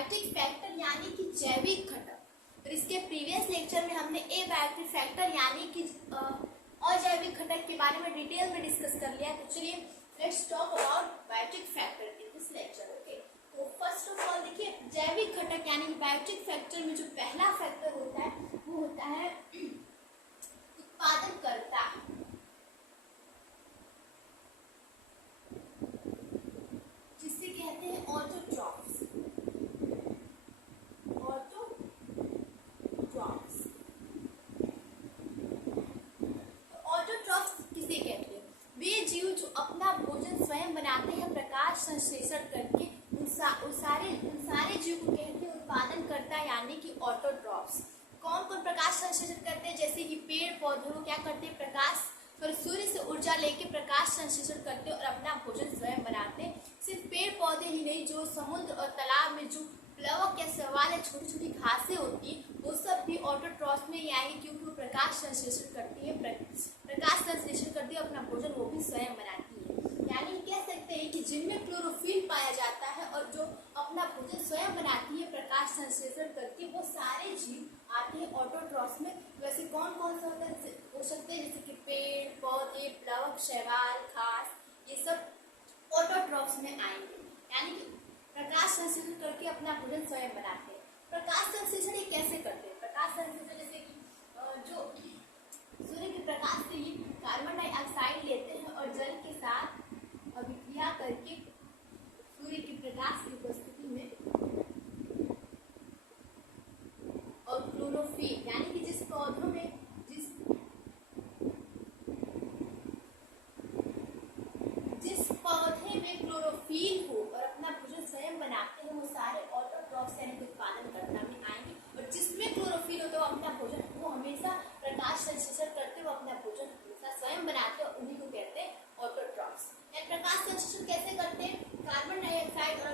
Biotic factor यानी कि जैविक घटक। तो इसके प्रीवियस लेक्चर में हमने ए बायोटिक फैक्टर यानी कि अजैविक घटक के बारे में डिटेल में डिस्कस कर लिया। तो चलिए let's talk about biotic factor in this lecture. Okay, तो फर्स्ट ऑफ ऑल देखिए जैविक घटक यानी कि बायोटिक फैक्टर में जो पहला फैक्टर होता है वो होता है उत्पादनकर्ता। जिससे कहते हैं ऑटोट्रॉफ्स। ऑटोट्रॉफ्स किसे कहते हैं? वे जीव जो अपना भोजन स्वयं बनाते हैं प्रकाश संश्लेषण करके। उन सारे जीव को कहते हैं उत्पादनकर्ता यानी कि ऑटोट्रॉफ्स। कौन कौन प्रकाश संश्लेषण करते हैं? जैसे कि पेड़ पौधे को क्या करते हैं, प्रकाश सूर्य से ऊर्जा लेके प्रकाश संश्लेषण करते हैं और अपना भोजन स्वयं बनाते हैं। सिर्फ पेड़ पौधे ही नहीं, जो समुद्र और तालाब में जो प्लवक या शैवाल या छोटी छोटी घासें होती हैं वो सब भी ऑटोट्रॉफ्स में ही आएंगे, क्योंकि वो प्रकाश संश्लेषण करती है। प्रकाश संश्लेषण करती है, अपना भोजन वो भी स्वयं बनाती है। यानी कह सकते हैं कि जिनमें क्लोरोफिल पाया जाता है और जो अपना भोजन स्वयं बनाती है प्रकाश संश्लेषण करके, वो सारे जीव आते हैं ऑटोट्रॉफ्स में। वैसे कौन कौन सा हो सकते हैं? जैसे कि पेड़ पौधे, प्लवक, शैवाल, घास, ये सब ऑटोट्रॉफ्स में आएंगे। यानी कि प्रकाश संश्लेषण करके अपना भोजन स्वयं बनाते हैं। प्रकाश संश्लेषण ये कैसे करते हैं? प्रकाश संश्लेषण जैसे कि जो सूर्य के प्रकाश से ही कार्बन डाइऑक्साइड लेते हैं और जल के साथ अभिक्रिया करके सूर्य के प्रकाश की उपस्थिति में और क्लोरोफिल यानी कि जिस पौधों में क्लोरोफिल हो और अपना भोजन स्वयं बनाते हैं, वो सारे ऑटोट्रॉफ्स यानी कि उत्पादनकर्ता में आएंगे। और जिसमें क्लोरोफिल होता है वो अपना भोजन वो हमेशा प्रकाश संश्लेषण करते हुए अपना भोजन हमेशा स्वयं बनाते हैं, उन्हीं को कहते हैं ऑटोट्रॉफ्स। प्रकाश संश्लेषण कैसे करते हैं? कार्बन डाइऑक्साइड और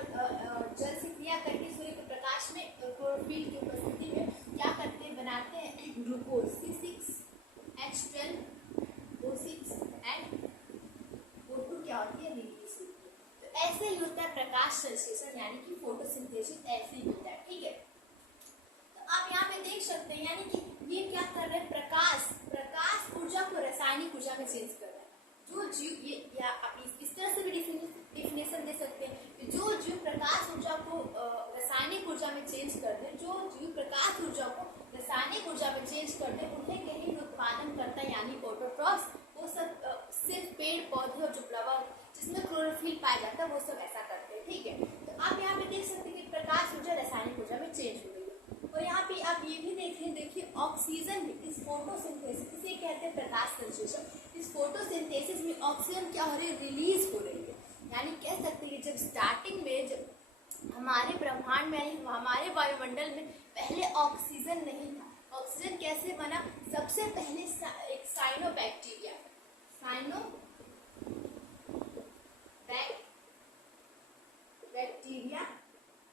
जल से क्रिया करके सूर्य के प्रकाश में क्लोरोफिल की उपस्थिति में क्या करते हैं, बनाते हैं ग्लूकोज C6H12O6 एंड O2 क्या होती है, रिलीज होती है। तो ऐसे ही होता है प्रकाश संश्लेषण यानी कि फोटोसिंथेसिस, ऐसे ही होता है। ठीक है, तो आप यहाँ पे देख सकते हैं यानी कि ये क्या कर रहे हैं, प्रकाश ऊर्जा को रासायनिक ऊर्जा में चेंज कर रहे हैं। जो जीव ये या आप इस तरह से भी डिफिनेशन दे सकते हैं कि जो जीव प्रकाश ऊर्जा को रासायनिक ऊर्जा में चेंज कर दे, जो जीव प्रकाश ऊर्जा को रासायनिक ऊर्जा में चेंज कर दे, उन्हें कहेंगे उत्पादनकर्ता यानी ऑटोट्रॉफ्स। वो सब सिर्फ पेड़ पौधे और जो प्लवक जिसमें क्लोरोफिल पाया जाता है वो सब ऐसा करते हैं। ठीक है, तो आप यहाँ पे देख सकते हैं कि प्रकाश ऊर्जा रासायनिक ऊर्जा में चेंज हो गई है। और यहाँ पे आप ये भी देखिए ऑक्सीजन भी इस फोटोसिंथेसिस, इसे कहते हैं प्रकाश संश्लेषण। इस फोटोसिंथेसिस में ऑक्सीजन क्या हो रही है, रिलीज हो रही है। यानी कह सकते हैं जब स्टार्टिंग में जब हमारे ब्रह्मांड में हमारे वायुमंडल में पहले ऑक्सीजन नहीं था। ऑक्सीजन कैसे बना? सबसे पहले एक साइनोबैक्टीरिया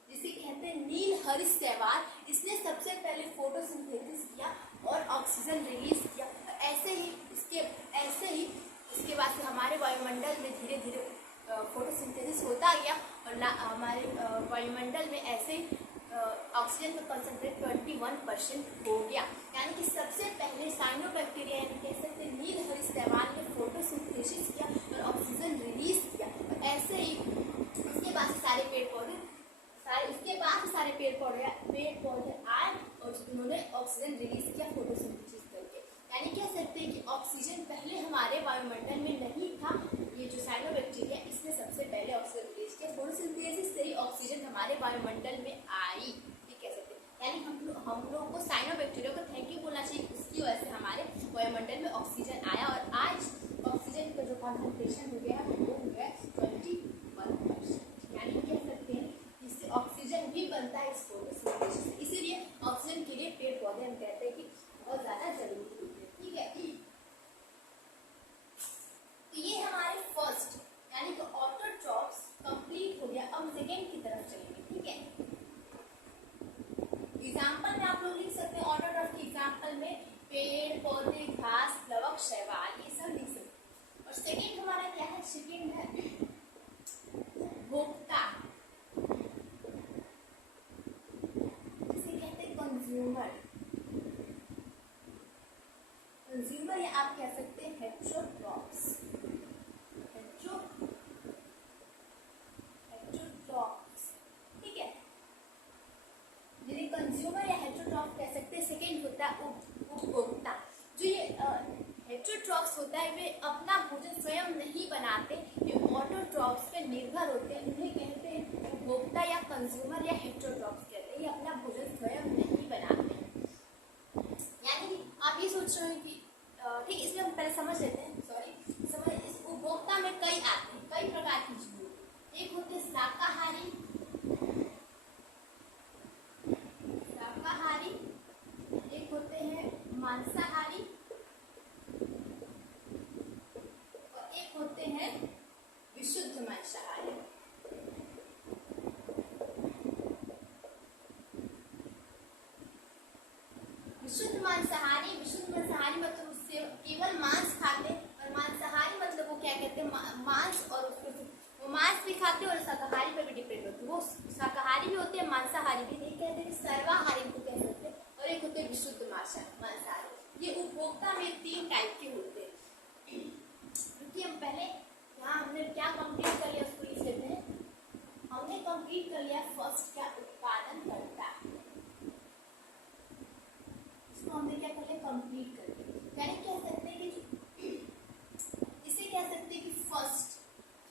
जिसे कहते हैं नीलहरित शैवाल, इसने सबसे पहले फोटोसिंथेसिस किया और ऑक्सीजन रिलीज किया। ऐसे ही इसके बाद से हमारे वायुमंडल में धीरे धीरे फोटोसिंथेसिस होता गया और हमारे वायुमंडल में ऐसे ऑक्सीजन का कंसंट्रेट 21% हो गया। यानी कि सबसे पहले साइनोबैक्टीरिया यानी कह सकते हैं नीलहरित शैवाल ने फोटोसिंथेसिस किया और ऑक्सीजन रिलीज किया। और ऐसे ही उसके बाद सारे पेड़ पौधे आए और उन्होंने ऑक्सीजन रिलीज किया फोटोसिंथेसिस करके। यानी कह सकते हैं कि ऑक्सीजन पहले हमारे वायुमंडल में नहीं था। ये जो साइनोबैक्टीरिया इसने सबसे पहले ऑक्सीजन रिलीज किया, फोटोसिंथेसिस से ही ऑक्सीजन हमारे वायुमंडल में आई, ये कह सकते हैं। यानी हम लोग को साइनोबैक्टीरिया को थैंक यू बोलना चाहिए, उसकी वजह से हमारे वायुमंडल में ऑक्सीजन आया और आज ऑक्सीजन का जो कॉन्सेंट्रेशन हो गया है वो हो गया 21%। यानी कह सकते हैं इससे ऑक्सीजन भी बनता है इस फोटोसिंथेसिस से। इसीलिए ऑक्सीजन के लिए पेड़ पौधे हम कहते हैं कि बहुत ज़्यादा जरूरी होते हैं। ठीक है, तो ये हमारे फर्स्ट यानी कि ऑटोट्रॉफ्स कंप्लीट हो गया। अब सेकेंड की तरफ चलेंगे। ठीक है, एग्जाम्पल में आप लोग लिख सकते हैं ऑटोट्रॉफ के एग्जाम्पल में पेड़ पौधे, घास, प्लवक, शैवाल, ये सब लिख सकते हैं। और सेकेंड हमारा क्या है? सेकेंड है उपभोक्ता। है वे अपना भोजन स्वयं नहीं बनाते, ये ऑटोट्रॉफ्स पे निर्भर होते हैं। उन्हें कहते हैं उपभोक्ता या कंज्यूमर या हेटेरोट्रॉफ्स कहते हैं। ये अपना भोजन स्वयं नहीं बनाते। यानी कि आप ये सोच रहे हो कि ठीक, इसमें हम पहले समझ लेते हैं। इस उपभोक्ता में कई आते हैं, कई प्रकार की जीव होती है। एक होते हैं शाकाहारी, एक होते हैं मांसाहारी और एक होते हैं विशुद्ध मांसाहारी। विशुद्ध मांसाहारी मतलब उससे केवल मांस खाते, और मांसाहारी मतलब वो क्या कहते हैं, मांस और वो मांस भी खाते और शाकाहारी पर भी डिपेंड होते हैं। वो शाकाहारी भी होते हैं, मांसाहारी भी। नहीं कहते हैं सर्वाहारी को कह सकते हैं, और एक होते हैं विशुद्ध मांसाहारी। ये उपभोक्ता में 3 टाइप के होते हैं। क्योंकि हम पहले यहाँ हमने क्या कंप्लीट कर लिया उसको लिख लेते हैं। हमने कंप्लीट कर लिया फर्स्ट, क्या उत्पादन करता है, इसको हमने क्या कर लिया, कंप्लीट कर लिया। यानी कह सकते हैं कि इसे कह सकते हैं कि फर्स्ट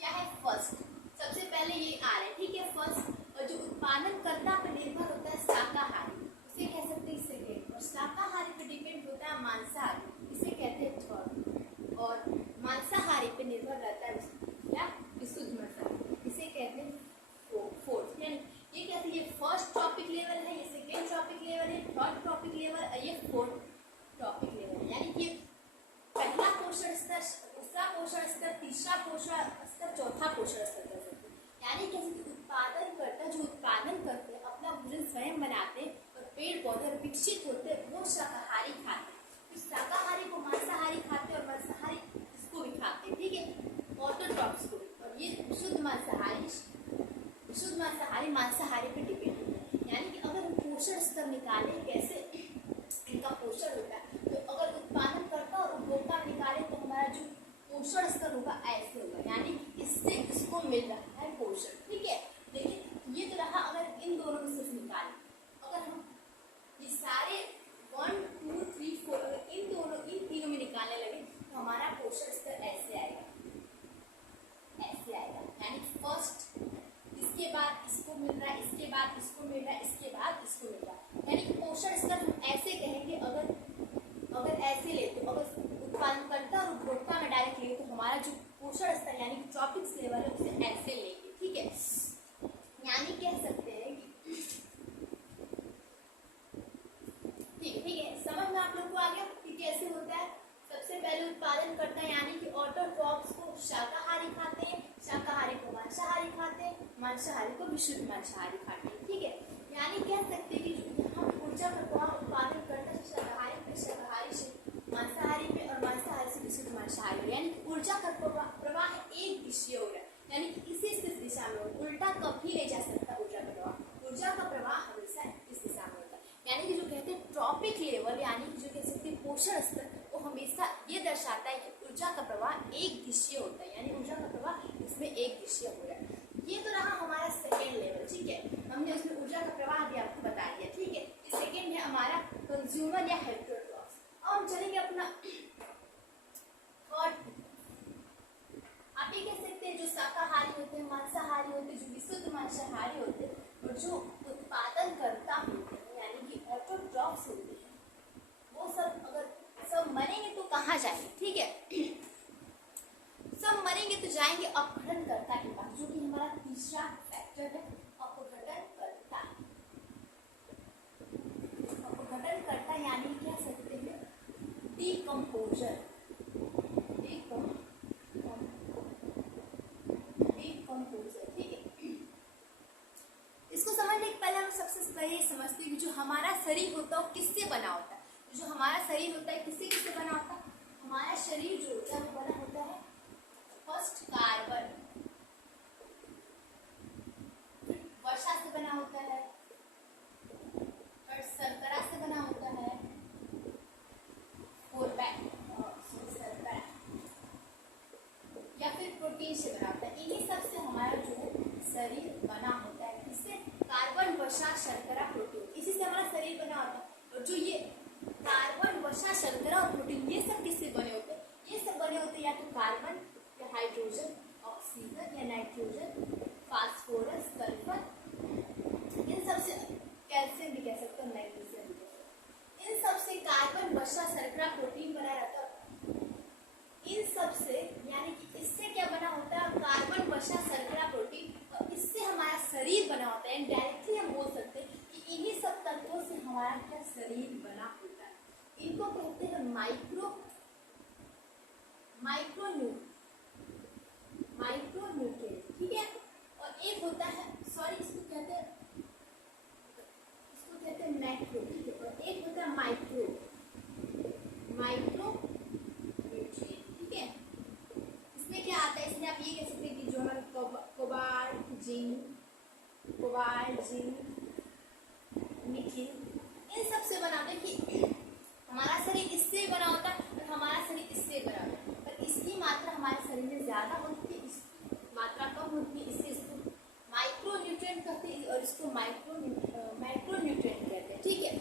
क्या है, फर्स्ट सबसे पहले ये आ रहा है, ठीक है, फर्स्ट। और जो उत्पादन करता पे निर्भर होता है शाकाहारी, उसे कह सकते हैं सेकेंड। और शाकाहारी पे डिपेंड होता है मांसाहारी, इसे कहते हैं थर्ड। और मांसाहारी पे निर्भर रहता है क्या, विशुद्ध मांसाहारी, इसे कहते हैं फोर्थ। यानी ये कहते हैं ये फर्स्ट टॉपिक लेवल है, ये सेकेंड टॉपिक लेवल है, थर्ड टॉपिक लेवल और ये फोर्थ टॉपिक लेवल है। यानी कि पहला पोषण स्तर, दूसरा पोषण स्तर, तीसरा पोषण स्तर, चौथा पोषण स्तर कर सकते हैं। यानी कि उत्पादन करता, जो उत्पादन करते हैं, अपना भोजन स्वयं बनाते हैं और पेड़ पौधे विकसित होते हैं, वो शाकाहारी खाते हैं। तो शाकाहारी को मांसाहारी खाते हैं और मांसाहारी इसको भी खाते हैं, ठीक है, ऑटोट्रॉफ्स को। और ये शुद्ध मांसाहारी मांसाहारी पे डिपेंड होता है। यानी कि अगर हम पोषण स्तर निकालें, कैसे इनका पोषण होता है, तो अगर उत्पादन करता और उपभोक्ता निकाले तो हमारा जो पोषण स्तर होगा ऐसे होगा। यानी इससे इसको मिल रहा है पोषण, ठीक है। लेकिन ये तो रहा अगर इन दोनों में सिर्फ निकालें। अगर हम ये सारे 1 2 3 4 अगर इन तीनों में निकालने लगे तो हमारा पोषण स्तर ऐसे आएगा, ऐसे आएगा। यानी फर्स्ट, इसके बाद इसको मिल रहा है, इसके बाद इसको मिल रहा है, इसके बाद इसको मिल रहा है। यानी कि पोषण स्तर हम ऐसे कहेंगे, अगर ऐसे ले तो अगर उत्पादनकर्ता और उपभोक्ता में डायरेक्ट लेंगे तो हमारा जो पोषण स्तर यानी कि टॉपिक्स लेवल है उसे ऐसे लेंगे, ठीक है। यानी कह सकते हैं कि ठीक है, समझ में आप लोग को आ गया कि कैसे होता है। सबसे पहले उत्पादन करता है यानी कि ऑटोट्रॉफ्स को शाकाहारी खाते हैं, शाकाहारी को मांसाहारी खाते हैं, मांसाहारी को विशुद्ध मांसाहारी खाते हैं, ठीक है। यानी कह सकते हैं कि हम ऊर्जा का प्रवाह उत्पादन करता है शाकाहारी से मांसाहारी पे और मांसाहारी से विशुद्ध मांसाहारी। यानी ऊर्जा का प्रवाह एक दिशीय हो रहा है, यानी कि इसी दिशा में, उल्टा कभी नहीं जा सकता ऊर्जा का प्रवाह। ऊर्जा का प्रवाह हमेशा इस दिशा में होता है। यानी कि जो कहते हैं ट्रॉपिक लेवल, यानी कि जो कह सकते हैं पोषण स्तर, वो हमेशा ये दर्शाता है कि ऊर्जा का प्रवाह एक दिशीय होता है। यानी ऊर्जा का प्रवाह इसमें एक दिशीय हो रहा है। ये तो रहा हमारा सेकेंड लेवल, ठीक है। हमने उसमें ऊर्जा का प्रवाह भी आपको बता दिया, ठीक है। सेकेंड है हमारा कंज्यूमर या हेटेरोट्रॉफ्स। अब हम चलेंगे अपना थर्ड। आप ये कह सकते हैं जो शाकाहारी होते हैं, मांसाहारी होते हैं, जो विशुद्ध मांसाहारी होते हैं और जो उत्पादन करता होते हैं यानी कि ऑटोट्रॉफ्स होते हैं, वो सब अगर सब मरेंगे तो कहाँ जाएंगे, ठीक है। सब मरेंगे तो जाएंगे अपघटनकर्ता के पास, जो कि हमारा तीसरा फैक्टर है, अपघटनकर्ता। अपघटनकर्ता यानी कह सकते हैं डीकम्पोजर, ठीक है। इसको समझने के पहले हम सबसे पहले समझते हैं कि जो हमारा शरीर होता है वो किससे बना होता है। जो हमारा शरीर होता है किससे किससे बना होता है, हमारा शरीर जो होता है वो बना होता है फर्स्ट कार्बन, वर्षा से बना होता है, फिर शर्करा से बना होता है, शर्करा या फिर प्रोटीन से बना होता है। इन्हीं सब से हमारा जो है शरीर बना होता है। इससे कार्बन, वर्षा, शर्करा, प्रोटीन, इसी से हमारा शरीर बना होता है। और जो ये कार्बन, वर्षा, शर्करा और प्रोटीन ये सब किससे बने होते हैं, ये सब बने होते हमारा क्या शरीर बना होता है। इनको कहते हैं माइक्रोन्यूट्रिएंट, ठीक है। और एक होता है, सॉरी इसको कहते हैं मैक्रो, ठीक है। और एक होता है माइक्रोन्यूट्रिएंट, ठीक है। इसमें क्या आता है, इसमें आप ये कह सकते हैं कि जो हमारे कोबाल्ट, जिंक, निकिल, इन सब से बनाते हैं कि हमारा शरीर इससे बना होता है और हमारा शरीर इससे बना होता है, पर इसकी मात्रा हमारे शरीर में ज्यादा होती है, इसकी मात्रा कम होती है, इससे इसको माइक्रोन्यूट्रिएंट कहते हैं और इसको मैक्रोन्यूट्रिएंट कहते हैं, ठीक है।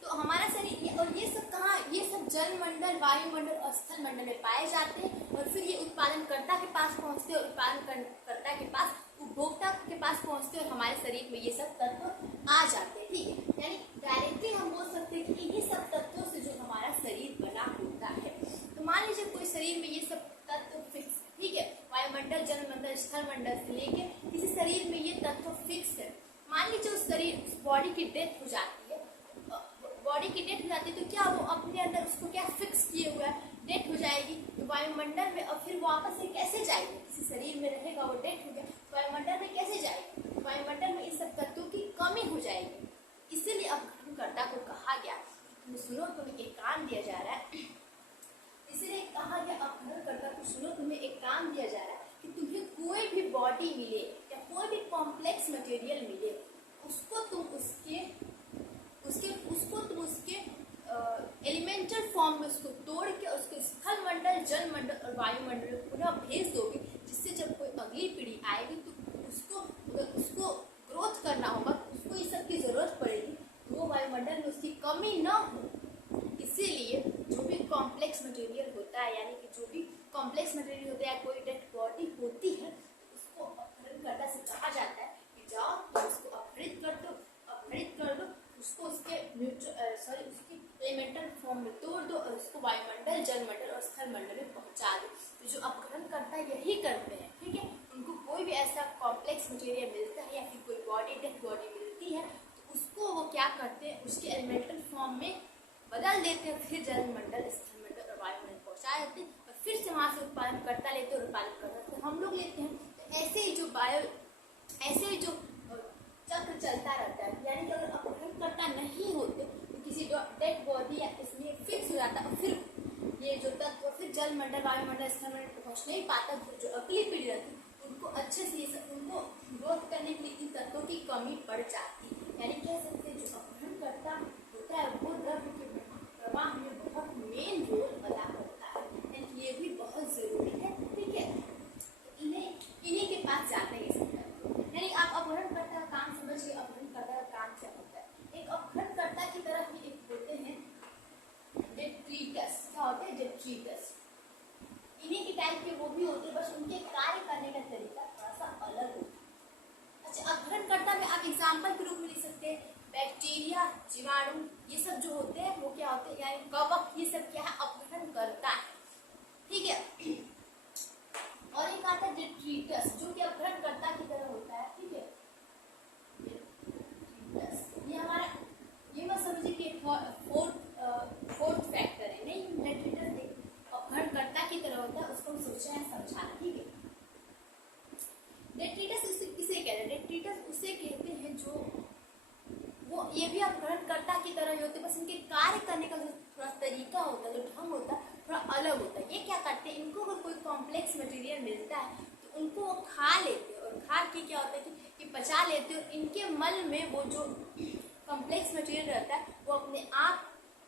तो हमारा शरीर और ये सब कहाँ, ये सब जलमंडल, वायुमंडल और स्थल मंडल में पाए जाते हैं और फिर ये उत्पादनकर्ता के पास पहुंचते हैं और उत्पादनकर्ता के पास, उपभोक्ता के पास पहुंचते हैं और हमारे शरीर में ये सब तत्व आ जाते हैं, ठीक है। यानी डायरेक्टली हम बोल सकते हैं कि इन्हीं सब तत्वों से जो हमारा शरीर बना होता है। तो मान लीजिए कोई शरीर में ये सब तत्व फिक्स, ठीक है, वायुमंडल, जलमंडल, स्थल मंडल से लेके किसी शरीर में ये तत्व फिक्स है। मान लीजिए उस बॉडी की डेथ हो जाती है, तो क्या वो अपने अंदर उसको क्या फिक्स किए हुआ है, डेथ हो जाएगी तो वायुमंडल में, और फिर वापस से कैसे जाएगी, किसी शरीर में रहेगा वो डेथ हो गया, वायुमंडल में कैसे जाएगी, वायुमंडल में इन सब तत्वों की कमी हो जाएगी। इसीलिए अपघटनकर्ता को कहा गया, तुम सुनो, तुम्हें एक काम दिया जा रहा है, इसलिए कहा गया अपघटनकर्ता को, सुनो, तुम्हें एक काम दिया जा रहा है कि तुम्हें कोई भी बॉडी मिले या कोई भी कॉम्प्लेक्स मटेरियल मिले, उसको तुम उसके एलिमेंटल फॉर्म में उसको तोड़ के उसको स्थल मंडल, जल मंडल और वायुमंडल में पुनः भेज दोगे, जिससे जब कोई अगली पीढ़ी आएगी तो उसको ग्रोथ करना होगा, उसको ये सब की जरूरत पड़ेगी, तो वो वायुमंडल में उसकी कमी न हो। इसीलिए जो भी कॉम्प्लेक्स मटेरियल होता है, यानी कि जो भी कॉम्प्लेक्स मटेरियल होता है, कोई डेड बॉडी होती है, उसको अपहरणकर्ता से कहा जाता है कि जाओ उसको अपहरित कर दो, उसको उसके उसकी एलिमेंटल फॉर्म में तोड़ दो और उसको वायुमंडल, जलमंडल और स्थल मंडल में पहुंचा दो। तो जो अपहरणकर्ता यही करते हैं, ठीक है। उनको कोई भी ऐसा कॉम्प्लेक्स मटेरियल मिलता है या फिर कोई डेड बॉडी मिलती है, तो उसको वो क्या करते हैं, उसके एलिमेंटल फॉर्म में बदल देते हैं, फिर जलमंडल, स्थल मंडल और वायुमंडल पहुंचा देते हैं और फिर से वहां से उत्पादनकर्ता लेते हैं और उत्पादनकर्ता से हम लोग लेते हैं। तो ऐसे ही जो चक्र चलता रहता है, यानी कि अगर अपहरणकर्ता नहीं होते तो किसी डेड बॉडी या इसमें फिक्स हो जाता है, फिर ये जो तत्व फिर जलमंडल, वायुमंडल, स्थल मंडल पहुंच नहीं पाता, जो अगली पीढ़ी रहती उनको अच्छे से उनको ग्रोथ करने के लिए इन तत्वों की कमी पड़ जाती है। यानी कह सकते हैं जो अपहरणकर्ता होता है वो द्रव्य के प्रवाह में बहुत मेन रोल अदा करता है, यानी ये भी बहुत जरूरी है, ठीक है। इन्हीं के पास जाते हैं ये सब तत्व। यानी आप अपहरणकर्ता का काम समझिए, अपहरणकर्ता का काम क्या होता है। एक अपहरणकर्ता की तरफ ही एक होते हैं डेट्रीटस, क्या होते हैं डेट्रीटस, इन्हीं के टाइप के वो भी होते हैं, बस उनके कार्य करने का तरीका थोड़ा सा अलग होता है। अच्छा, अपहरणकर्ता में आप एग्जाम्पल के रूप में लिख सकते हैं बैक्टीरिया, जीवाणु, ये सब जो होते हैं वो क्या होते हैं, यानी कवक, ये सब क्या है, अपहरण करता है, ठीक है। और एक आता है डेट्रीटस जो कि अपहरणकर्ता की तरह होता है, ठीक है। ये हमारा, ये मत समझिए कि फोर्थ फैक्टर है, नहीं, डेट्रीटस अपहरणकर्ता की तरह होता है, उसको हम सोच रहे हैं समझाना, ठीक है। डेट्रीटस किसे कहते हैं, डेट्रीटस उसे कहते हैं जो वो ये भी अपहरणकर्ता की तरह ही होते हैं, बस इनके कार्य करने का जो थोड़ा तरीका होता है, जो ढंग होता है, थोड़ा अलग होता है। ये क्या करते हैं, इनको अगर कोई कॉम्प्लेक्स मटेरियल मिलता है तो उनको वो खा लेते हैं, और खा के क्या होता है कि पचा लेते हैं, और इनके मल में वो जो कॉम्प्लेक्स मटेरियल रहता है वो अपने आप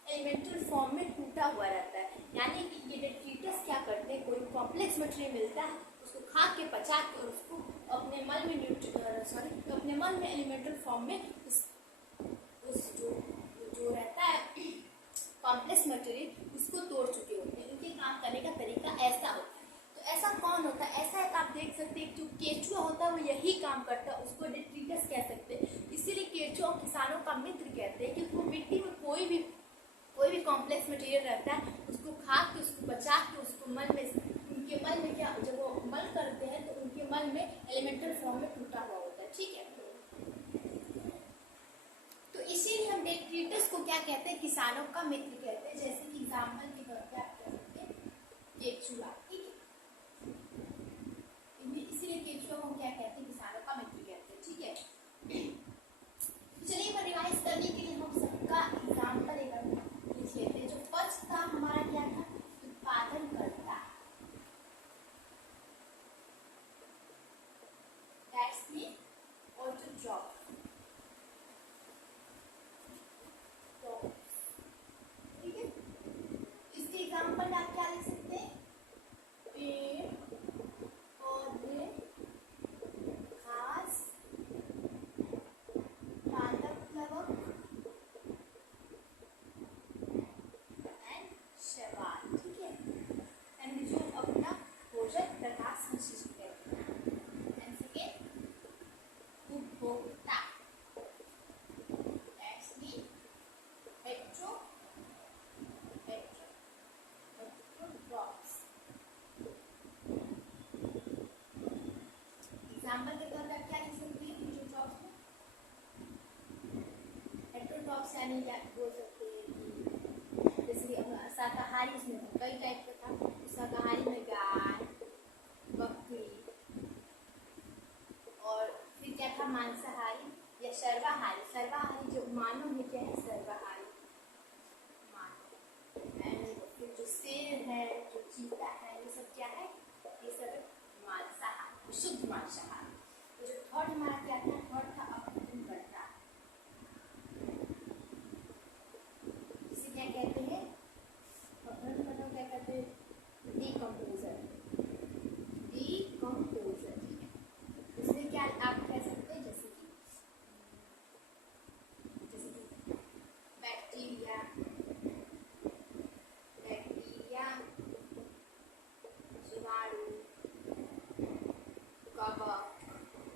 एलिमेंटल फॉर्म में टूटा हुआ रहता है। यानी कि ये डेट्रीटस क्या करते हैं, कोई कॉम्प्लेक्स मटेरियल मिलता है उसको खा के, पचा के, और उसको अपने मल में एलिमेंटल फॉर्म में उस जो रहता है कॉम्प्लेक्स मटेरियल उसको तोड़ चुके होते हैं। उनके काम करने का तरीका ऐसा होता है। तो ऐसा कौन होता है, ऐसा एक आप देख सकते हैं जो केचुआ होता है वो यही काम करता है, उसको डेट्रीटस कह सकते हैं। इसीलिए केचुआ किसानों का मित्र कहते हैं, क्योंकि वो मिट्टी में कोई भी कॉम्प्लेक्स मटेरियल रहता है उसको खा के, उसको बचा के, उसको मल में, उनके मल में क्या, जब वो मल करते हैं तो उनके मल में एलिमेंटल फॉर्म में टूटा हुआ होता है, ठीक है। तो इसीलिए डेट्रिटस को क्या कहते हैं? किसानों का मित्र कहते हैं। जैसे कि एग्जाम्पल के तौर पे आप कह सकते हैं केचुआ, ठीक है, इसीलिए केचुआ को क्या कहते हैं? किसानों का मित्र कहते हैं, ठीक है। चलिए पर रिवाइज करने के लिए हम सबका एग्जाम्पल एक लिख लेते हैं। जो फर्स्ट था हमारा क्या था? उत्पादन करता, दैट्स मीन ऑटोट्रॉफ। ठीक है, इसके एग्जाम्पल आप क्या लिख सकते हैं? पेड़, पौधे, घास, पादप प्लवक एंड शैवाल, ठीक है। एंड जो अपना भोजन प्रकाश संश्लेषण करते हैं। एंड सेकेंड उपभोक्ता, दैट्स मीन हेटेरोट्रॉप्स। एग्जाम्पल के तौर पे आप क्या लिख सकते हैं? हेटेरोट्रॉप्स में हेटेरोट्रॉप्स यानी क्या बोल सकते हैं कि जैसे कि शाकाहारी इसमें कई टाइप का था। शाकाहारी में गाय, बकरी, और फिर क्या था? मांसाहारी या सर्वाहारी। सर्वाहारी जो मानव में क्या है? सर्वाहारी मानव। एंड फिर जो शेर है, जो चीता है, ये सब क्या है? ये सब मांसाहारी, शुद्ध मांसाहारी। तो जो थर्ड हमारा क्या था? थर्ड था अपघटनकर्ता। इसे क्या कहते हैं? अपघटनकर्ता को क्या कहते हैं? डिकम्पोजर, डिकम्पोजर, ठीक है। इसमें क्या आप कह सकते हैं? जैसे कि बैक्टीरिया, जीवाणु, कवक,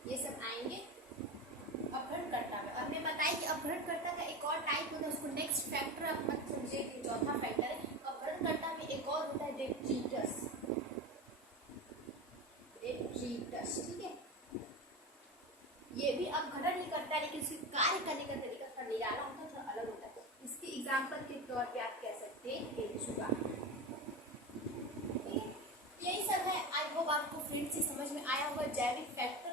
ये सब आएंगे अपघटनकर्ता में। और मैं बताई कि अपघटनकर्ता का एक और टाइप होता है, उसको नेक्स्ट फैक्टर आप मत समझिए कि चौथा फैक्टर है। अपघटनकर्ता में एक और होता है डेट्रिटस, डेट्रिटस, ठीक है। ये भी अपघटन ही करता है, लेकिन उसके कार्य करने का तरीका थोड़ा निराला होता है, थोड़ा अलग होता है। इसके एग्जाम्पल के तौर पे आप कह सकते हैं केचुआ। यही सब है। आई होप आपको फ्रेंड्स से समझ में आया होगा जैविक फैक्टर